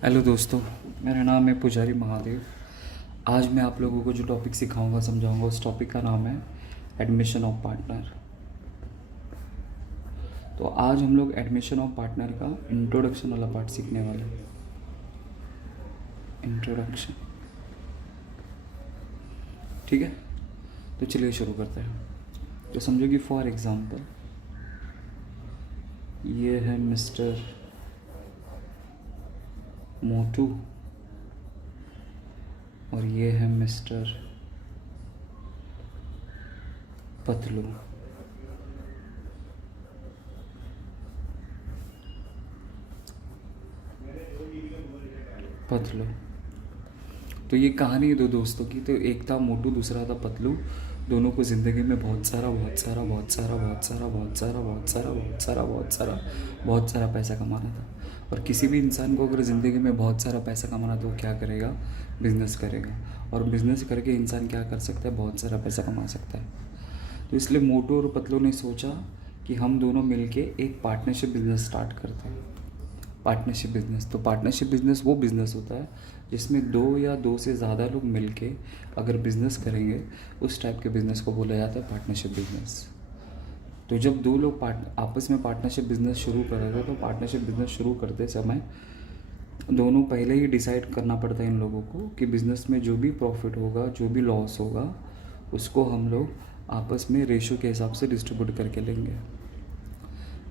Hello दोस्तों, मेरा नाम है पुजारी महादेव। आज मैं आप लोगों को जो टॉपिक सिखाऊंगा समझाऊंगा उस टॉपिक का नाम है एडमिशन ऑफ पार्टनर। तो आज हम लोग एडमिशन ऑफ पार्टनर का इंट्रोडक्शन वाला पार्ट सीखने वाले हैं। इंट्रोडक्शन, ठीक है। तो चलिए शुरू करते हैं। तो समझो कि फॉर एग्ज़ाम्पल ये है मिस्टर मोटू और ये है मिस्टर पतलू। पतलू, तो ये कहानी है दो दोस्तों की। तो एक था मोटू, दूसरा था पतलू। दोनों को ज़िंदगी में बहुत सारा पैसा कमाना था। और किसी भी इंसान को अगर ज़िंदगी में बहुत सारा पैसा कमाना तो वो क्या करेगा? बिज़नेस करेगा। और बिज़नेस करके इंसान क्या कर सकता है? बहुत सारा पैसा कमा सकता है। तो इसलिए मोटू और पतलू ने सोचा कि हम दोनों मिलके एक पार्टनरशिप बिज़नेस स्टार्ट करते हैं। पार्टनरशिप बिज़नेस, तो पार्टनरशिप बिज़नेस वो बिज़नेस होता है जिसमें दो या दो से ज़्यादा लोग मिलके अगर बिज़नेस करेंगे, उस टाइप के बिज़नेस को बोला जाता है पार्टनरशिप बिज़नेस। तो जब दो लोग आपस में पार्टनरशिप बिज़नेस शुरू कर रहे थे, तो पार्टनरशिप बिज़नेस शुरू करते समय दोनों पहले ही डिसाइड करना पड़ता है इन लोगों को कि बिज़नेस में जो भी प्रॉफिट होगा, जो भी लॉस होगा, उसको हम लोग आपस में रेशो के हिसाब से डिस्ट्रीब्यूट करके लेंगे।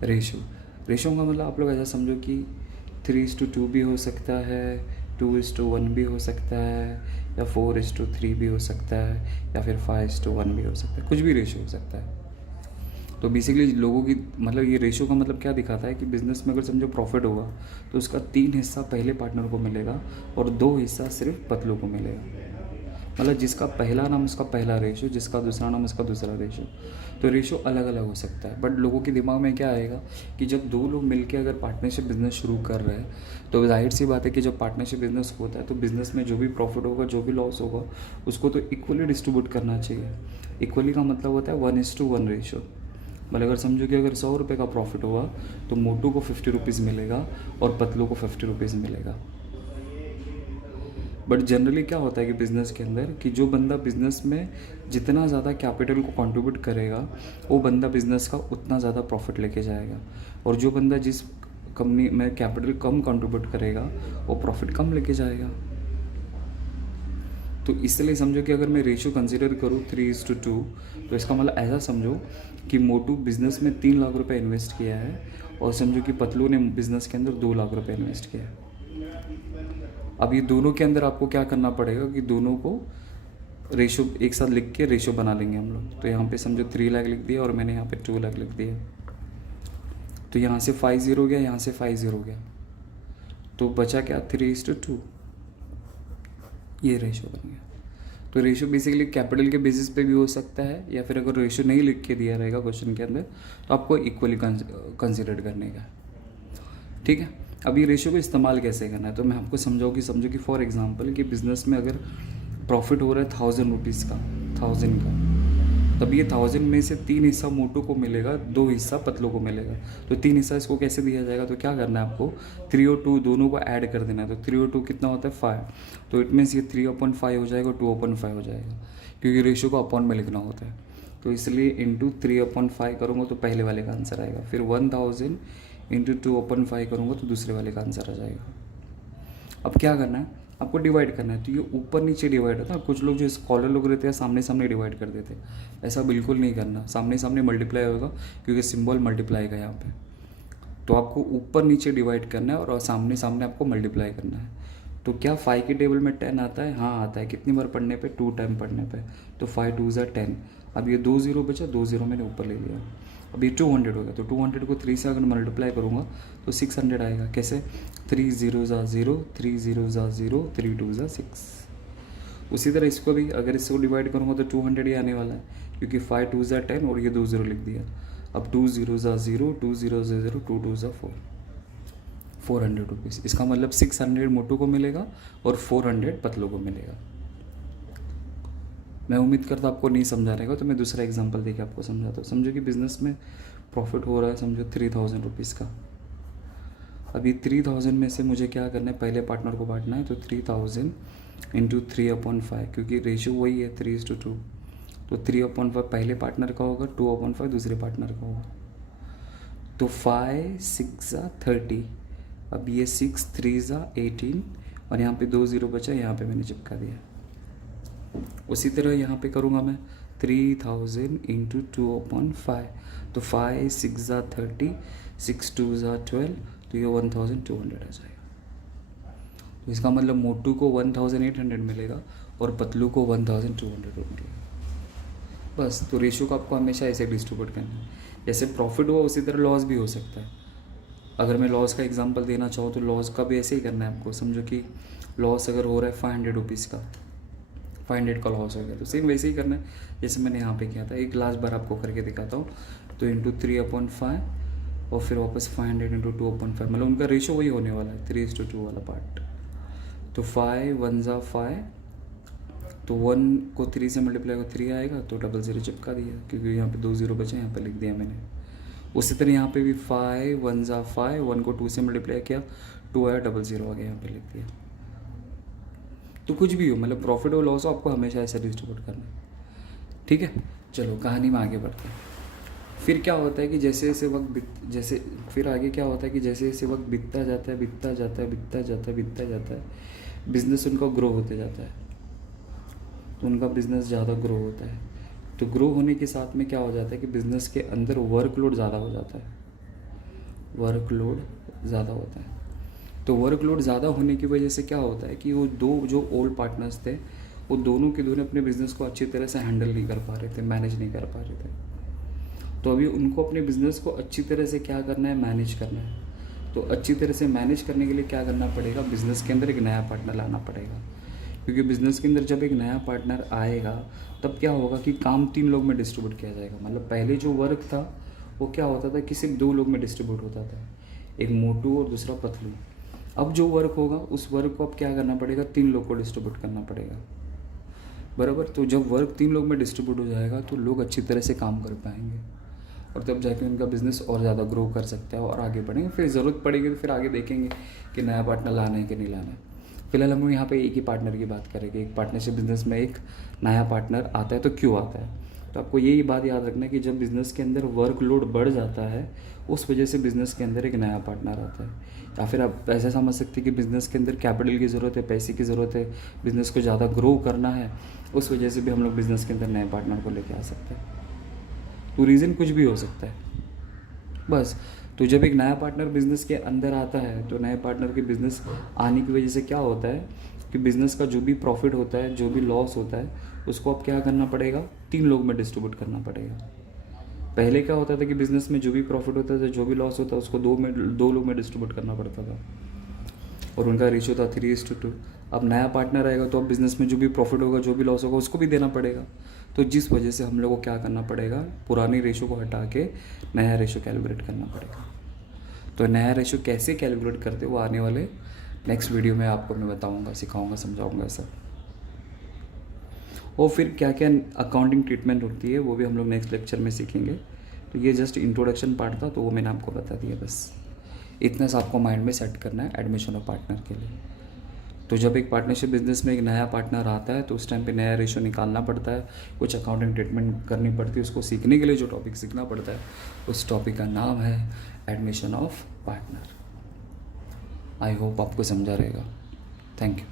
रेशो रेशो का मतलब आप लोग ऐसा समझो कि 3:2 भी हो सकता है, 2:1 भी हो सकता है, या 4:3 भी हो सकता है, या फिर 5:1 भी हो सकता है। कुछ भी रेशो हो सकता है। तो बेसिकली लोगों की मतलब ये रेशो का मतलब क्या दिखाता है कि बिज़नेस में अगर समझो प्रॉफिट होगा तो उसका 3 हिस्सा पहले पार्टनर को मिलेगा और 2 हिस्सा सिर्फ पतलू को मिलेगा। मतलब जिसका पहला नाम उसका पहला रेशो, जिसका दूसरा नाम उसका दूसरा रेशो। तो रेशो अलग अलग हो सकता है, बट लोगों के दिमाग में क्या आएगा कि जब दो लोग मिलके अगर पार्टनरशिप बिज़नेस शुरू कर रहे हैं, तो जाहिर सी बात है कि जब पार्टनरशिप बिज़नेस होता है तो बिज़नेस में जो भी प्रॉफिट होगा, जो भी लॉस होगा, उसको तो इक्वली डिस्ट्रीब्यूट करना चाहिए। इक्वली का मतलब होता है 1:1 रेशो। मतलब अगर समझो कि अगर 100 रुपये का प्रॉफिट हुआ तो मोटू को 50 रुपीज़ मिलेगा और पतलू को 50 रुपीज़ मिलेगा। बट जनरली क्या होता है कि बिज़नेस के अंदर कि जो बंदा बिज़नेस में जितना ज़्यादा कैपिटल को कंट्रीब्यूट करेगा, वो बंदा बिज़नेस का उतना ज़्यादा प्रॉफिट लेके जाएगा। और जो बंदा जिस कंपनी में कैपिटल कम कंट्रीब्यूट करेगा, वो प्रॉफिट कम लेके जाएगा। तो इसलिए समझो कि अगर मैं रेशियो कंसिडर करूँ 3:2, तो इसका मतलब ऐसा समझो कि मोटू बिज़नेस में 3 लाख रुपए इन्वेस्ट किया है और समझो कि पतलू ने बिज़नेस के अंदर 2 लाख रुपए इन्वेस्ट किया है। अब ये दोनों के अंदर आपको क्या करना पड़ेगा कि दोनों को रेशो एक साथ लिख के रेशो बना लेंगे हम लोग। तो यहाँ पे समझो 3 लाख लिख दिया और मैंने यहाँ पे 2 लाख लिख दिया। तो यहाँ से 5 0 गया, यहाँ से 5 0 गया, तो बचा क्या? 3:2। ये रेशो बन गया। तो रेशो बेसिकली कैपिटल के बेसिस पे भी हो सकता है, या फिर अगर रेशो नहीं लिख के दिया रहेगा क्वेश्चन के अंदर तो आपको इक्वली कंसिडर करने का, ठीक है। अब ये रेशो को इस्तेमाल कैसे करना है तो मैं आपको समझो कि फॉर एग्जांपल कि बिज़नेस में अगर प्रॉफिट हो रहा है 1000 रुपीज़ का, 1000 का, तब ये 1000 में से 3 हिस्सा मोटू को मिलेगा, 2 हिस्सा पतलों को मिलेगा। तो 3 हिस्सा इसको कैसे दिया जाएगा? तो क्या करना है आपको? 3 और 2 दोनों को ऐड कर देना है। तो 3 और 2 कितना होता है? 5। तो इट मीन्स ये 3/5 हो जाएगा, 2/5 हो जाएगा, क्योंकि रेशो को अपॉन में लिखना होता है। तो इसलिए इंटू 3/5 करूँगा तो पहले वाले का आंसर आएगा। फिर 1000 इंटू 2/5 करूँगा तो दूसरे वाले का आंसर आ जाएगा। अब क्या करना है? आपको डिवाइड करना है। तो ये ऊपर नीचे डिवाइड होता है। कुछ लोग जो स्कॉलर लोग रहते हैं सामने सामने डिवाइड कर देते हैं। ऐसा बिल्कुल नहीं करना। सामने सामने मल्टीप्लाई होगा क्योंकि सिंबल मल्टीप्लाई का यहाँ पे। तो आपको ऊपर नीचे डिवाइड करना है और सामने सामने आपको मल्टीप्लाई करना है। तो क्या 5 के टेबल में 10 आता है? हाँ आता है। कितनी बार पढ़ने पे? 2 टाइम पढ़ने पे। तो 5 2 ज़ा 10। अब ये 2 0 बचा, 2 0 मैंने ऊपर ले लिया। अब ये 200 हो गया। तो 200 को 3 से अगर मल्टीप्लाई करूँगा तो 600 आएगा। कैसे? 3 0 ज़ा 0, 3 0 ज़ा 0, 3 2 ज़ा 6। उसी तरह इसको भी अगर इसको डिवाइड करूँगा तो 200 ही आने वाला है, क्योंकि 5 2 ज़ा 10 और ये 2 0 लिख दिया। अब 2 0 ज़ा 0, 2 0 ज़ा 0, 2 2 ज़ा 4, 400 रुपीज़। इसका मतलब 600 मोटू को मिलेगा और 400 पतलों को मिलेगा। मैं उम्मीद करता आपको नहीं समझा रहेगा, तो मैं दूसरा एग्जांपल देके आपको समझाता हूँ। समझो कि बिज़नेस में प्रॉफिट हो रहा है समझो 3000 रुपीज़ का। अभी 3000 में से मुझे क्या करना है, पहले पार्टनर को बांटना है, तो 3000 इंटू 3/5, क्योंकि रेशियो वही है 3:2, तो 3/5 पहले पार्टनर का होगा, 2/5 दूसरे पार्टनर का होगा। तो 5 6 30, अब ये 6 3 18 और यहाँ पे 2 0 बचा, यहाँ पे मैंने चिपका दिया। उसी तरह यहाँ पे करूँगा मैं 3000 इंटू 2/5, तो 5 6 30, 6 2 12, तो ये 1200 आ जाएगा। तो इसका मतलब मोटू को 1800 मिलेगा और पतलू को 1200 मिलेगा। बस, तो रेशियो को आपको हमेशा ऐसे डिस्ट्रीब्यूट करना है। जैसे प्रॉफिट हुआ उसी तरह लॉस भी हो सकता है। अगर मैं लॉस का एग्जांपल देना चाहूँ तो लॉस का भी ऐसे ही करना है आपको। समझो कि लॉस अगर हो रहा है 500 रुपीज़ का, 500 का लॉस हो गया, तो सेम वैसे ही करना है जैसे मैंने यहाँ पे किया था। एक लास्ट बार आपको करके दिखाता हूँ। तो इंटू 3/5 और फिर वापस 500 इंटू 2/5, मतलब उनका रेशियो वही होने वाला है 3:2 वाला पार्ट। तो 5 1 5, तो 1 को 3 से मल्टीप्लाई को 3 आएगा, तो 00 चिपका दिया, क्योंकि यहाँ पे 2 0 बचे, यहाँ पे लिख दिया मैंने। उसी तरह यहाँ पे भी 5 1 5, 1 को 2 से मल्टीप्लाई किया, 2 आया, 00 आ गया, यहाँ पे लिख दिया। तो कुछ भी हो, मतलब प्रॉफिट और लॉस हो, आपको हमेशा ऐसा डिस्ट्रीब्यूट करना है। ठीक है, चलो कहानी में आगे बढ़ते हैं। फिर क्या होता है कि जैसे जैसे फिर आगे क्या होता है कि जैसे जैसे वक्त बीतता जाता है, बिजनेस उनका ग्रो होते जाता है, तो उनका बिज़नेस ज़्यादा ग्रो होता है। तो ग्रो होने के साथ में क्या हो जाता है कि बिज़नेस के अंदर वर्कलोड ज़्यादा हो जाता है, वर्कलोड ज़्यादा होता है। तो वर्कलोड ज़्यादा होने की वजह से क्या होता है कि वो दो जो ओल्ड पार्टनर्स थे, वो दोनों के दोनों अपने बिज़नेस को अच्छी तरह से हैंडल नहीं कर पा रहे थे, मैनेज नहीं कर पा रहे थे। तो अभी उनको अपने बिज़नेस को अच्छी तरह से क्या करना है, मैनेज करना है। तो अच्छी तरह से मैनेज करने के लिए क्या करना पड़ेगा, बिज़नेस के अंदर एक नया पार्टनर लाना पड़ेगा। क्योंकि बिज़नेस के अंदर जब एक नया पार्टनर आएगा तब क्या होगा कि काम 3 लोग में डिस्ट्रीब्यूट किया जाएगा। मतलब पहले जो वर्क था वो क्या होता था कि सिर्फ 2 लोग में डिस्ट्रीब्यूट होता था, एक मोटू और दूसरा पतलू। अब जो वर्क होगा उस वर्क को अब क्या करना पड़ेगा, 3 लोग को डिस्ट्रीब्यूट करना पड़ेगा, बराबर। तो जब वर्क 3 लोग में डिस्ट्रीब्यूट हो जाएगा तो लोग अच्छी तरह से काम कर पाएंगे और तब जाके उनका बिज़नेस और ज़्यादा ग्रो कर सकता है और आगे बढ़ेंगे। फिर ज़रूरत पड़ेगी तो फिर आगे देखेंगे कि नया पार्टनर लाना है कि नहीं लाना है। फिलहाल हम यहाँ पे एक ही पार्टनर की बात करेंगे। एक पार्टनरशिप बिजनेस में एक नया पार्टनर आता है तो क्यों आता है, तो आपको यही बात याद रखना है कि जब बिज़नेस के अंदर वर्कलोड बढ़ जाता है उस वजह से बिज़नेस के अंदर एक नया पार्टनर आता है। या फिर आप ऐसा समझ सकते हैं कि बिज़नेस के अंदर कैपिटल की ज़रूरत है, पैसे की ज़रूरत है, बिज़नेस को ज़्यादा ग्रो करना है, उस वजह से भी हम लोग बिज़नेस के अंदर नए पार्टनर को लेके आ सकते हैं। तो रीज़न कुछ भी हो सकता है, बस। तो जब एक नया पार्टनर बिज़नेस के अंदर आता है तो नए पार्टनर के बिज़नेस आने की वजह से क्या होता है कि बिज़नेस का जो भी प्रॉफिट होता है, जो भी लॉस होता है, उसको अब क्या करना पड़ेगा, 3 लोग में डिस्ट्रीब्यूट करना पड़ेगा। पहले क्या होता था कि बिज़नेस में जो भी प्रॉफिट होता था, जो भी लॉस होता था, उसको 2 लोग में डिस्ट्रीब्यूट करना पड़ता था और उनका रेशियो था 3:2। अब नया पार्टनर आएगा तो अब बिज़नेस में जो भी प्रॉफिट होगा, जो भी लॉस होगा, उसको भी देना पड़ेगा। तो जिस वजह से हम लोग को क्या करना पड़ेगा, पुरानी रेशो को हटा के नया रेशो कैलकुलेट करना पड़ेगा। तो नया रेशो कैसे कैलकुलेट करते वो आने वाले नेक्स्ट वीडियो में आपको मैं बताऊंगा, सिखाऊंगा, समझाऊंगा सब। और फिर क्या क्या अकाउंटिंग ट्रीटमेंट होती है वो भी हम लोग नेक्स्ट लेक्चर में सीखेंगे। तो ये जस्ट इंट्रोडक्शन पार्ट था, तो वो मैंने आपको बता दिया। बस इतना सा आपको माइंड में सेट करना है एडमिशन ऑफ पार्टनर के लिए। तो जब एक पार्टनरशिप बिजनेस में एक नया पार्टनर आता है तो उस टाइम पे नया रेशो निकालना पड़ता है, कुछ अकाउंटिंग ट्रीटमेंट करनी पड़ती है। उसको सीखने के लिए जो टॉपिक सीखना पड़ता है उस टॉपिक का नाम है admission of partner. I hope आपको समझा रहेगा। Thank you.